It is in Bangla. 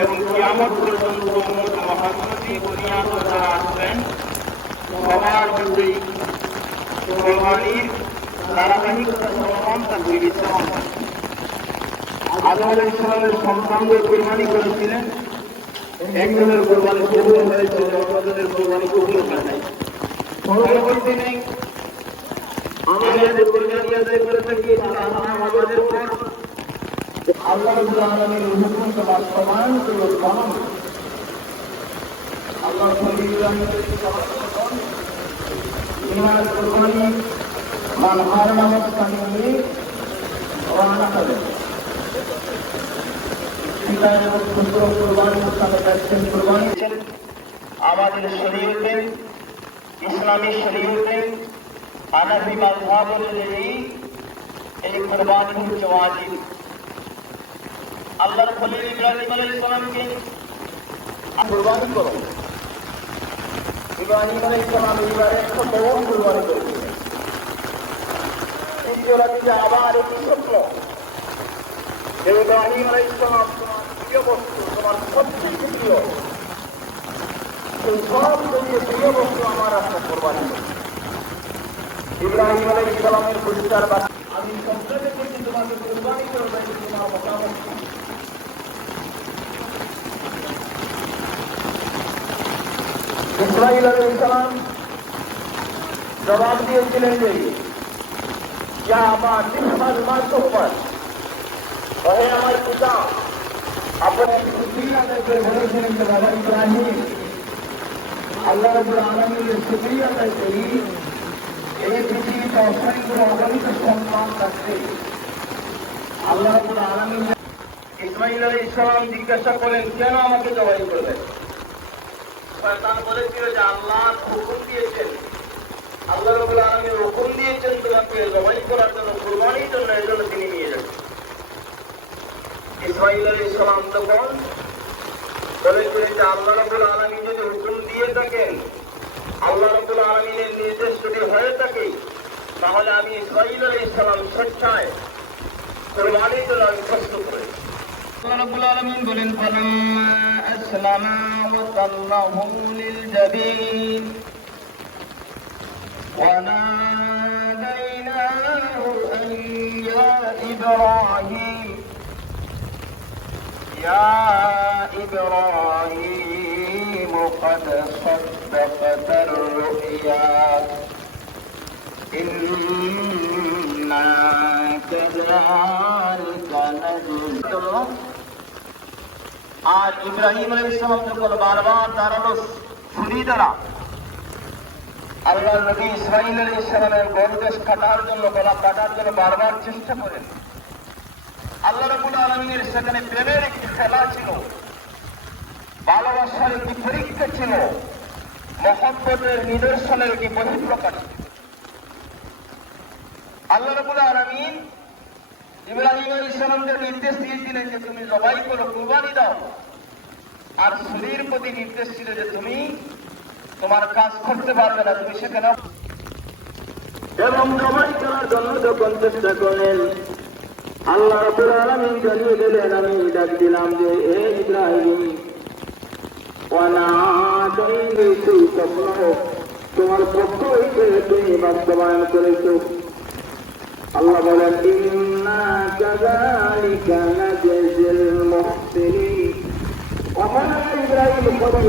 এবং কিয়ামত পর্যন্ত উম্মত মুহাম্মদী বুনিয়াদ যারা আসবেন সবার মধ্যেই কোরবানির ধারাবাহিকতা চলমান থাকবে বিদ্যমান। আদম আলাইহিস সালামের সন্তানদের কোরবানি করেছিলেন, একজনের কোরবানি কবুল হয়েছে, অন্যজনের কোরবানি কবুল হয় নাই। পরবর্তী নেই আমাদের কোরবানি আদায় করে থাকি আমাদের উপর আল্লাহ রাব্বুল আলামিনের হুকুমকে বাস্তবায়ন করে পালন। আল্লাহ ইমানের কোরবানি মান হারামাত কানিয়ে রানা করে আমাদের শরীয়তে ইসলামী শরীয়তে হানাফি মাযহাব অনুযায়ী এই কুরবানি হচ্ছে ওয়াজিব। আল্লাহর খলিল ইব্রাহিম আলাইহিস সালামকে কুরবানি করো। ইব্রাহিম আলাইহিস সালাম এবারে একটা বড় কুরবানি করেছিলেন। এই কুরবানিতে আবার একটি স্বপ্ন, ইব্রাহিম আলাইহিস সালাম তোমার প্রিয় বস্তু, তোমার সবচেয়ে প্রিয়, এই সব থেকে প্রিয় বস্তু আমার একটা কুরবানি। ইব্রাহিম আলাইহিস সালামের পরিষ্কার বাণী, আমি সন্তানের প্রতি তোমাকে কুরবানি করব, তোমার মতামত। ইসমাঈল আলাইহিস সালাম জবাব দিয়েছিলেন যে ইয়া আবা তিসমাল মা তুকমাল, ওহে আমার পিতা, আপনি শুকরিয়া আদায় করে বলেছিলেন যে বাবা ইব্রাহিম, আল্লাহ রাব্বুল আলামিনের শুকরিয়া আদায় করি এই পৃথিবীতে অসংখ্য অগণিত সন্তান থাকবে। আল্লাহ রাব্বুল আলামিন ইসমাঈল আলাইহিস সালাম জিজ্ঞাসা করলেন, কেন আমাকে জবাই করলেন? শয়তান বলেছিল যে আল্লাহ হুকুম দিয়েছেন, আল্লাহ রাব্বুল আলামিন হুকুম দিয়েছেন তোমাকে জবাই করার জন্য, কুরবানির জন্য, এই জন্য তিনি নিয়ে যাবেন। ইসমাঈল আলাইহিস সালাম তখন বলেছিলেন যে আল্লাহ রাব্বুল আলামিন যদি হুকুম দিয়ে থাকেন, আল্লাহ রাব্বুল আলামিনের নির্দেশ যদি হয়ে থাকে, তাহলে আমি ইসমাঈল আলাইহিস সালাম স্বেচ্ছায় কুরবানির জন্য আমি প্রস্তুত হই। আল্লাহ রাব্বুল আলামিন বলেন, ফালাম্মা আসলামা ওয়া তাল্লাহু লিল জাবিন ওয়া নাদাইনাহু আন ইয়া ইব্রাহিম ইয়া ইব্রাহিম قد صدقت الرؤيا إنا كذلك نجزي। আর ইব্রাহিম আলাইহিস সালাম যখন বারবার দাঁড়ানো ছুরি দ্বারা আল্লাহ নবী ইসমাঈল আলাইহিস সালামের গলদেশ কাটার জন্য, গলা কাটার জন্য বারবার চেষ্টা করেন, আল্লাহ রাব্বুল আলামিনের সেখানে প্রেমের একটি খেলা ছিল, ভালোবাসার একটি পরীক্ষা ছিল, মহব্বতের নিদর্শনের একটি বহিঃপ্রকাশ ছিল। আল্লাহ রাব্বুল আলামিন ইব্রাহিম আলাইহিস সালামকে নির্দেশ দিয়েছিলেন যে তুমি জবাই করো, কুরবানি দাও, আর ছুরির প্রতি নির্দেশ ছিল যে তুমি তোমার কাজ করতে পারবে না, তুমি সেখানে। এবং জবাই করার জন্য যখন চেষ্টা করলেন, আল্লাহ রাব্বুল আলামিন জানিয়ে দিলেন, আমি ডাক দিলাম যে হে ইব্রাহিম, তোমার পক্ষ হইতে তুমি বাস্তবায়ন করেছ। আল্লাহ বলেন, ইন্না কাযালিকা নাজজিল মুহসিনিন। ইব্রাহিম খবর